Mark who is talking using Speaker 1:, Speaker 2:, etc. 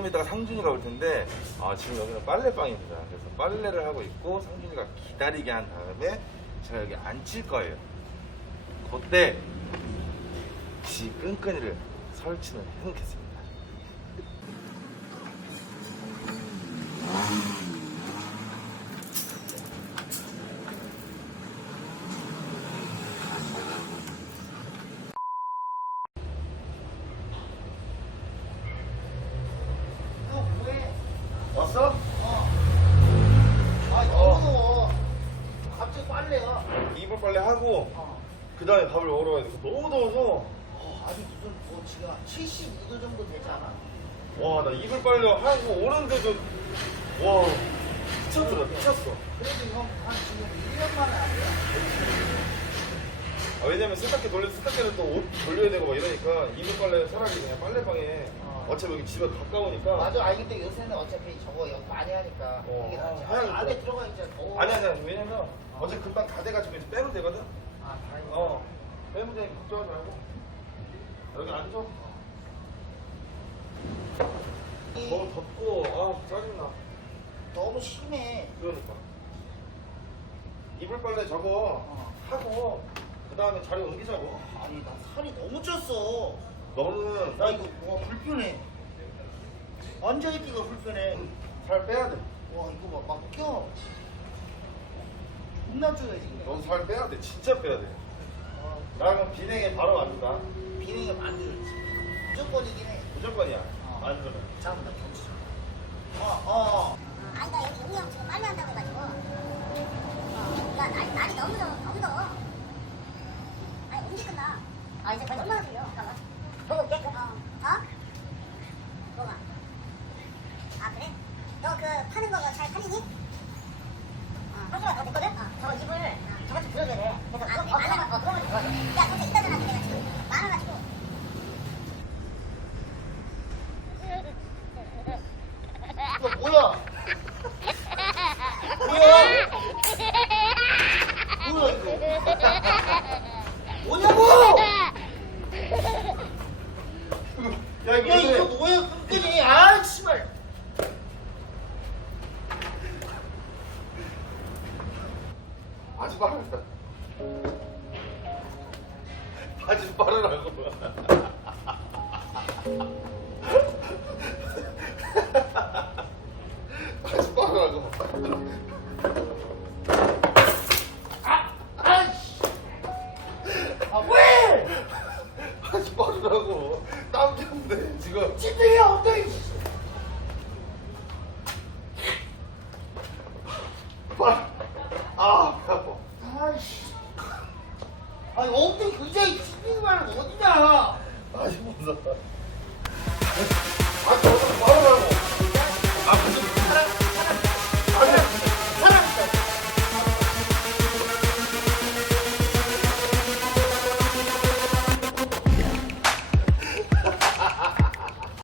Speaker 1: 이따가 상준이가 올 텐데 지금 여기는 빨래방입니다. 그래서 빨래를 하고 있고 상준이가 기다리게 한 다음에 제가 여기 앉힐 거예요. 그때 지 끈끈이를 설치는 해놓겠습니다. 왔어?
Speaker 2: 너무 더워. 갑자기 빨래야.
Speaker 1: 이불 빨래 하고 그 다음에 밥을 먹으러 가야 돼. 너무 더워서
Speaker 2: 아니 무슨 지금 75도 정도 되지 않아?
Speaker 1: 와 나 이불 빨래 하고 오는데도 와 미쳤더라 미쳤어.
Speaker 2: 그래도 형한 지금 1년 만에 안 돼.
Speaker 1: 왜냐면 세탁기 돌려서 세탁기를 또 옷 돌려야 되고 막 이러니까 이불 빨래 차라리 그냥 빨래방에 어차피 여기 집에 가까우니까.
Speaker 2: 맞아. 근데 요새는 어차피 저거 여기 많이 하니까 이게 낫지.
Speaker 1: 하얀
Speaker 2: 안에 들어가 있잖아.
Speaker 1: 아니야 왜냐면 어차피 금방 다 돼가지고 이제 빼면 되거든.
Speaker 2: 다행이다.
Speaker 1: 빼면 되니까 걱정하지 말고 여기 앉아. 너무 덥고 짜증나.
Speaker 2: 너무 심해.
Speaker 1: 그러니까 이불 빨래 저거 하고 그 다음에 자리 옮기자고.
Speaker 2: 아니 나 살이 너무 쪘어.
Speaker 1: 너는
Speaker 2: 나 이거 불편해. 앉아있기가 불편해.
Speaker 1: 살 빼야 돼.
Speaker 2: 와 이거 막 껴. 겁나 쪼여 지금.
Speaker 1: 넌 살 빼야 돼. 진짜 빼야 돼. 나는 비냉에 바로 만든다.
Speaker 2: 비냉이 만들었지. 무조건이긴 해.
Speaker 1: 무조건이야. 만들어.
Speaker 2: 잠깐만 경치 좀.
Speaker 3: 아니 나 여기 용이 형 지금 빨리 한다고 해가지고 야 날이 너무 더워 아니 언제 끝나 이제 거의 얼마나 걸려 잠깐만 보고 올게 뭐가? 그래? 너 그 파는 거 잘 팔리니? 벌써 됐거든? 저거 이불 저거 좀 들어줘야 돼 그래서 그거만 좀 들어줘 야 그거 있다잖아 내가 지금 많아가지고
Speaker 2: 이거 뭐야? 뭐야 이거? 뭐냐고?
Speaker 1: 야
Speaker 2: 야 이거 뭐야 끈끈이? 아 씨발.
Speaker 1: 아주 빠르다. 아주 빠르라고. 아주 빠르라고.
Speaker 2: 왜?
Speaker 1: 아주 빠르라고. 땀 때문에 지금.
Speaker 2: 찌들이야 엉덩이.
Speaker 1: 배 아파.
Speaker 2: 아이씨. 아니 엉덩이 굉장히 찌들이 말은 어디냐?
Speaker 1: 아주 무서워. 아,